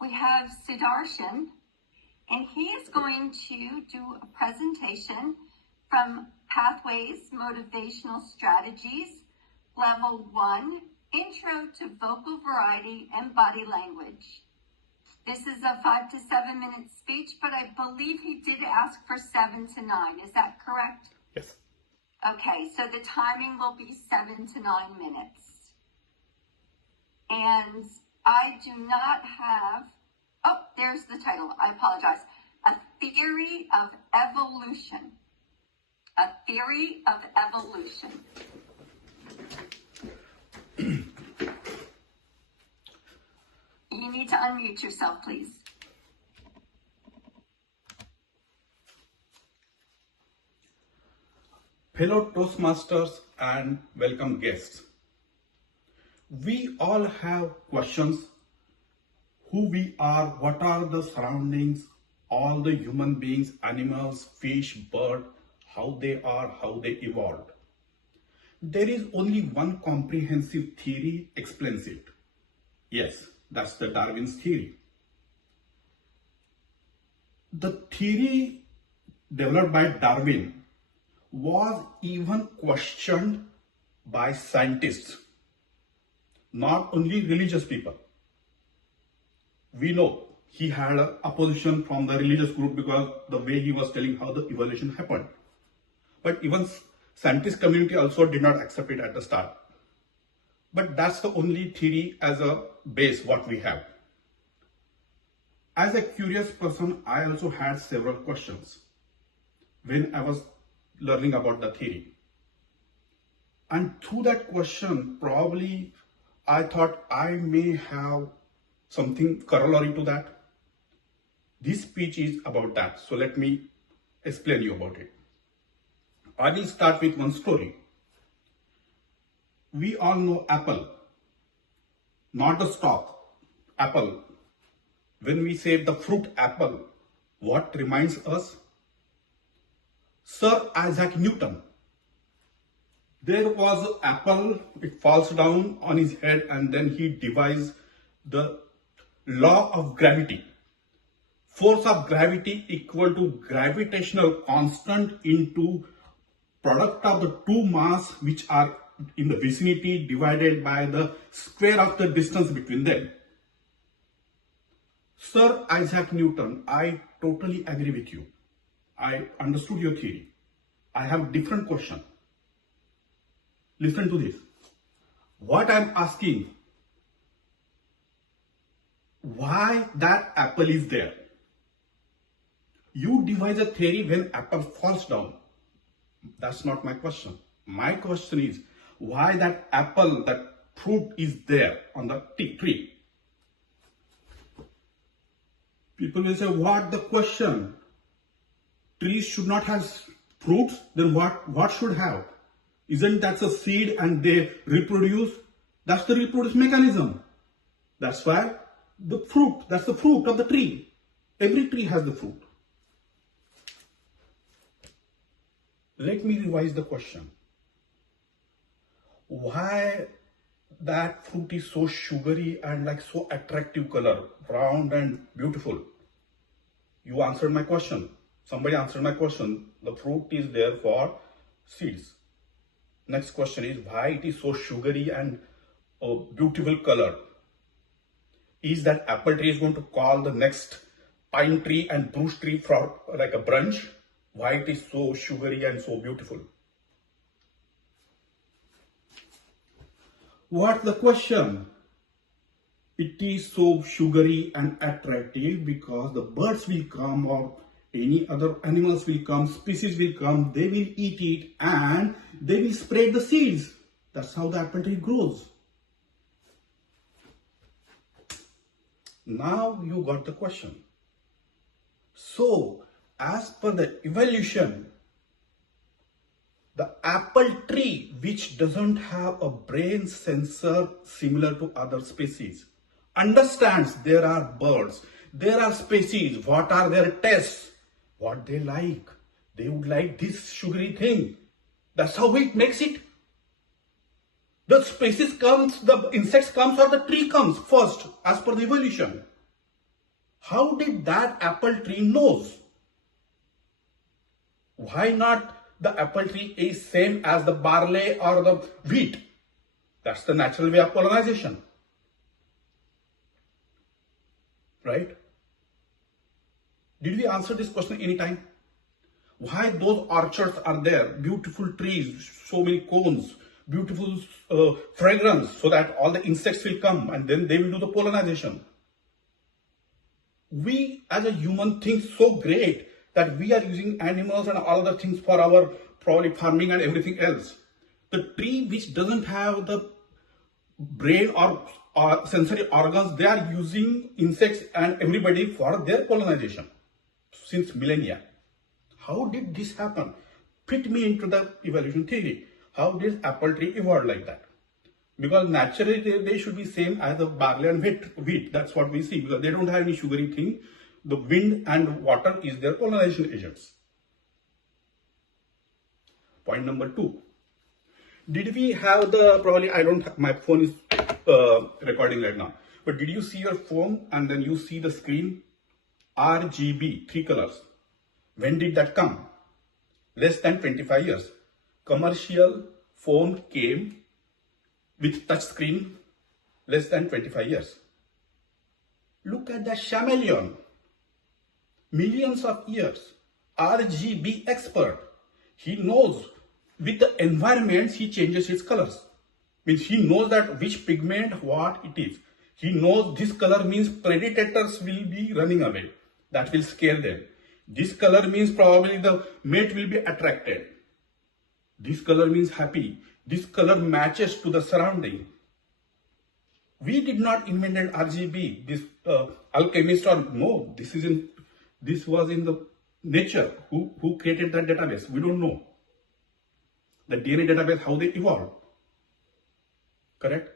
we have Sudarshan, and he is going to do a presentation from Pathways Motivational Strategies, Level 1, Intro to Vocal Variety and Body Language. This is a 5 to 7 minute speech, but I believe he did ask for 7 to 9. Is that correct? Yes. Okay, so the timing will be 7 to 9 minutes. And I do not have, oh, there's the title. I apologize. A Theory of Evolution. A Theory of Evolution. You need to unmute yourself, please. Hello Toastmasters and welcome guests. We all have questions: who we are, what are the surroundings, all the human beings, animals, fish, bird, how they are, how they evolved. There is only one comprehensive theory explains it. Yes, that's the Darwin's theory. The theory developed by Darwin was even questioned by scientists, not only religious people. We know he had an opposition from the religious group because the way he was telling how the evolution happened. But even scientist community also did not accept it at the start. But that's the only theory as a base what we have. As a curious person, I also had several questions when I was learning about the theory. And through that question, probably I thought I may have something corollary to that. This speech is about that. So let me explain you about it. I will start with one story. We all know apple, not the stock, apple. When we say the fruit apple, what reminds us? Sir Isaac Newton. There was an apple, it falls down on his head, and then he devised the law of gravity. Force of gravity equal to gravitational constant into product of the two mass which are in the vicinity divided by the square of the distance between them. Sir Isaac Newton, I totally agree with you. I understood your theory. I have different question. Listen to this. What I'm asking, why that apple is there? You devise a theory when apple falls down. That's not my question. My question is, why that apple, that fruit is there on the tree? People will say, what the question? Trees should not have fruits, then what should have? Isn't that a seed and they reproduce? That's the reproduce mechanism. That's why the fruit, that's the fruit of the tree. Every tree has the fruit. Let me revise the question. Why that fruit is so sugary and like so attractive color, round and beautiful? You answered my question. Somebody answered my question. The fruit is there for seeds. Next question is, why it is so sugary and beautiful color? Is that apple tree is going to call the next pine tree and spruce tree for like a brunch? Why it is so sugary and so beautiful? What's the question? It is so sugary and attractive because the birds will come or any other animals will come, species will come, they will eat it and they will spread the seeds. That's how the apple tree grows. Now you got the question. So, as per the evolution, the apple tree, which doesn't have a brain sensor similar to other species, understands there are birds, there are species, what are their tastes, what they like. They would like this sugary thing. That's how it makes it. The species comes, the insects comes or the tree comes first as per the evolution. How did that apple tree knows? Why not the apple tree is same as the barley or the wheat? That's the natural way of pollination. Right? Did we answer this question anytime? Why those orchards are there? Beautiful trees, so many cones, beautiful fragrance, so that all the insects will come and then they will do the pollination. We as a human think so great that we are using animals and all other things for our probably farming and everything else. The tree which doesn't have the brain or sensory organs, they are using insects and everybody for their pollination since millennia. How did this happen? Fit me into the evolution theory. How did apple tree evolve like that? Because naturally they should be same as the barley and wheat. That's what we see, because they don't have any sugary thing. The wind and water is their pollination agents. Point number 2. Did we have the, probably I don't have, my phone is recording right now. But did you see your phone and then you see the screen? RGB, 3 colors. When did that come? Less than 25 years. Commercial phone came with touch screen less than 25 years. Look at the chameleon. Millions of years. RGB expert. He knows with the environment he changes his colors. Means he knows that which pigment, what it is. He knows this color means predators will be running away. That will scare them. This color means probably the mate will be attracted. This color means happy. This color matches to the surrounding. We did not invent RGB. This alchemist or no, this was in the nature. Who created that database? We don't know. The DNA database, how they evolved. Correct?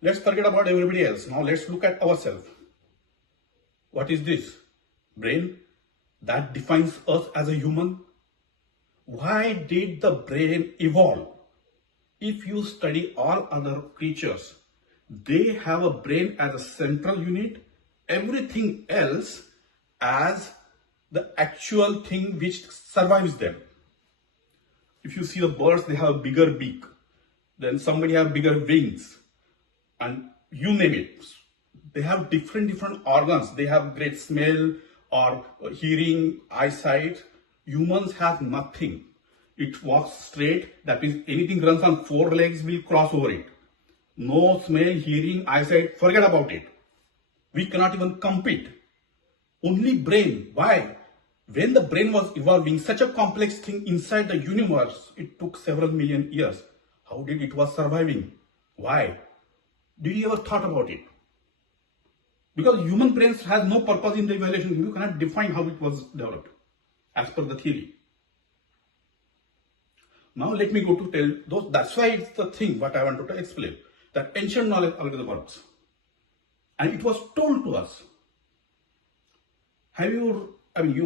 Let's forget about everybody else. Now let's look at ourselves. What is this? Brain that defines us as a human. Why did the brain evolve? If you study all other creatures, they have a brain as a central unit, everything else as the actual thing which survives them. If you see the birds, they have a bigger beak. Then somebody have bigger wings. And you name it. They have different organs. They have great smell or hearing, eyesight. Humans have nothing. It walks straight. That means anything runs on 4 legs will cross over it. No smell, hearing, eyesight, forget about it. We cannot even compete. Only brain. Why? When the brain was evolving, such a complex thing inside the universe, it took several million years. How did it was surviving? Why? Did you ever thought about it? Because human brains has no purpose in the evolution. You cannot define how it was developed as per the theory. Now let me go to tell those. That's why it's the thing what I wanted to explain. That ancient knowledge already works. And it was told to us. You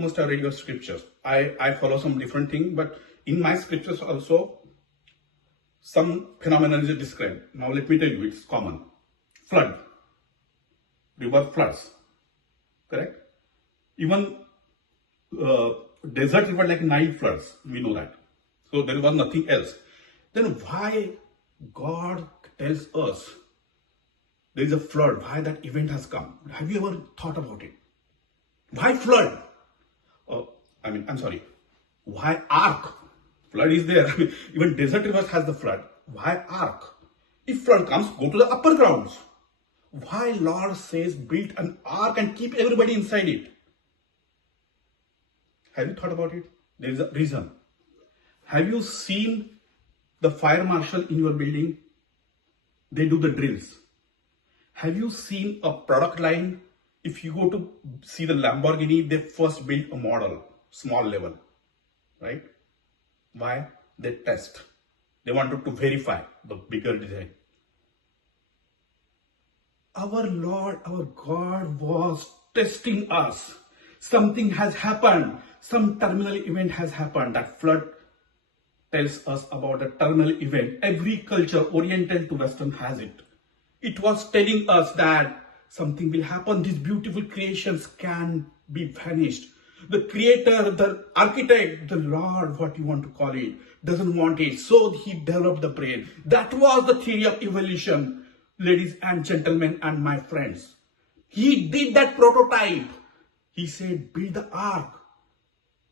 must have read your scriptures. I follow some different thing, but in my scriptures also, some phenomenon is described. Now let me tell you, it's common. Flood. River floods. Correct? Even desert river like Nile floods. We know that. So there was nothing else. Then why God tells us there is a flood? Why that event has come? Have you ever thought about it? Why flood? I'm sorry. Why ark? Flood is there. Even desert rivers has the flood. Why ark? If flood comes, go to the upper grounds. Why Lord says build an ark and keep everybody inside it? Have you thought about it? There is a reason. Have you seen the fire marshal in your building? They do the drills. Have you seen a product line? If you go to see the Lamborghini, they first build a model, small level, right? Why? They test. They wanted to verify the bigger design. Our Lord, our God was testing us. Something has happened. Some terminal event has happened. That flood tells us about a terminal event. Every culture, Oriental to Western, has it. It was telling us that something will happen. These beautiful creations can be vanished. The creator, the architect, the Lord, what you want to call it, doesn't want it. So he developed the brain. That was the theory of evolution, ladies and gentlemen and my friends. He did that prototype. He said, build the ark.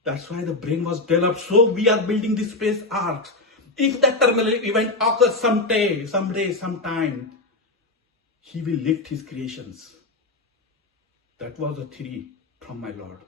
That's why the brain was developed. So we are building the space arcs. If that terminal event occurs someday, sometime, he will lift his creations. That was the theory from my Lord.